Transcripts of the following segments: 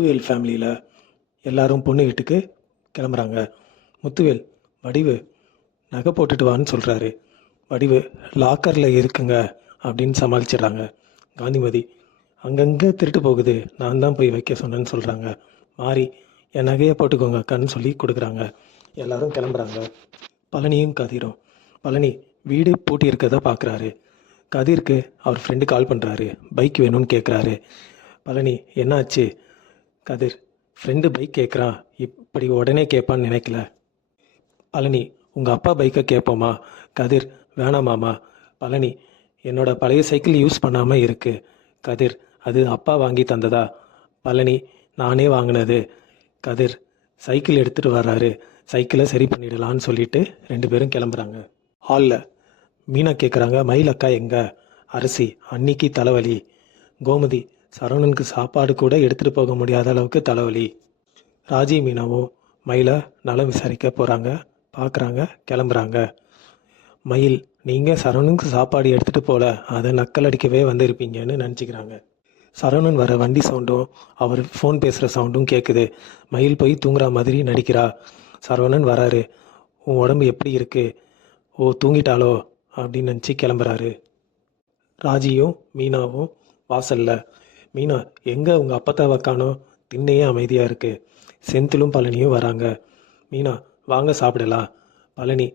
முத்துவேல் ஃபேமிலியில் எல்லாரும் பொண்ணு வீட்டுக்கு கிளம்புறாங்க. முத்துவேல் வடிவு நகை போட்டுட்டு வான்னு சொல்கிறாரு. வடிவு லாக்கரில் இருக்குங்க அப்படின்னு சமாளிச்சிடுறாங்க. காந்திமதி அங்கங்கே திருட்டு போகுது, நான் தான் போய் வைக்க சொன்னேன்னு சொல்கிறாங்க. மாறி என் நகையை போட்டுக்கோங்க அக்கான்னு சொல்லி கொடுக்குறாங்க. எல்லாரும் கிளம்புறாங்க. பழனியும் கதிரும். பழனி வீடு பூட்டி இருக்கிறத பார்க்குறாரு. கதிருக்கு அவர் ஃப்ரெண்டு கால் பண்ணுறாரு. பைக் வேணும்னு கேட்குறாரு. பழனி என்னாச்சு? கதிர் ஃப்ரெண்டு பைக் கேட்குறான், இப்படி உடனே கேட்பான்னு நினைக்கல. பழனி உங்கள் அப்பா பைக்கை கேட்போமா? கதிர் வேணாமாமா. பழனி என்னோட பழைய சைக்கிள் யூஸ் பண்ணாமல் இருக்கு. கதிர் அது அப்பா வாங்கி தந்ததா? பழனி நானே வாங்கினது. கதிர் சைக்கிள் எடுத்துகிட்டு வர்றாரு. சைக்கிளை சரி பண்ணிடலான்னு சொல்லிட்டு 2 பேரும் கிளம்புறாங்க. ஹாலில் மீனா கேட்குறாங்க, மயில் அக்கா எங்க? அரசி அன்னிக்கு தலைவலி. கோமதி சரவணனுக்கு சாப்பாடு கூட எடுத்துகிட்டு போக முடியாத அளவுக்கு தலைவலி. ராஜி மீனாவும் மயிலை நலம் விசாரிக்க போகிறாங்க. பார்க்குறாங்க, கிளம்புறாங்க. மயில் நீங்கள் சரவணனுக்கு சாப்பாடு எடுத்துகிட்டு போகல, அதை நக்கல் அடிக்கவே வந்திருப்பீங்கன்னு நினச்சிக்கிறாங்க. சரவணன் வர வண்டி சவுண்டும் அவர் ஃபோன் பேசுகிற சவுண்டும் கேட்குது. மயில் போய் தூங்குற மாதிரி நடிக்கிறா. சரவணன் வராரு. உன் உடம்பு எப்படி இருக்கு? ஓ தூங்கிட்டாலோ அப்படின்னு நினச்சி கிளம்புறாரு. ராஜியும் மீனாவும் வாசல்ல. மீனா எங்கே உங்கள் அப்பத்தாவை காணோம்? திண்ணையே அமைதியாக இருக்குது. செந்திலும் பழனியும் வராங்க. மீனா வாங்க சாப்பிடலாம். பழனி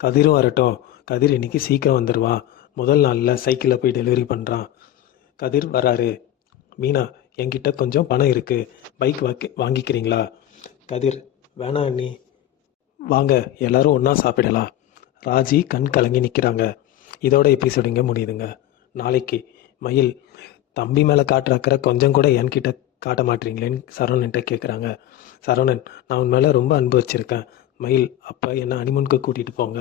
கதிரும் வரட்டும். கதிர் இன்னைக்கு சீக்கிரம் வந்துடுவான். முதல் நாளில் சைக்கிளில் போய் டெலிவரி பண்ணுறான். கதிர் வராரு. மீனா என்கிட்ட கொஞ்சம் பணம் இருக்குது, பைக் வாங்கிக்கிறீங்களா? கதிர் வேணாம் அண்ணி, வாங்க எல்லாரும் ஒன்றா சாப்பிடலாம். ராஜி கண் கலங்கி நிற்கிறாங்க. இதோட எபிசோடு இங்கே முடியுதுங்க. நாளைக்கு மயில் தம்பி மேலே காட்டுற அக்கறை கொஞ்சம் கூட என்கிட்ட காட்ட மாட்டீங்களேன்னு சரவணன்கிட்ட கேட்குறாங்க. சரவணன் நான் உன் மேலே ரொம்ப அன்பு வச்சுருக்கேன். மயில் அப்போ என்ன ஹனிமூனுக்கு கூட்டிகிட்டு போங்க.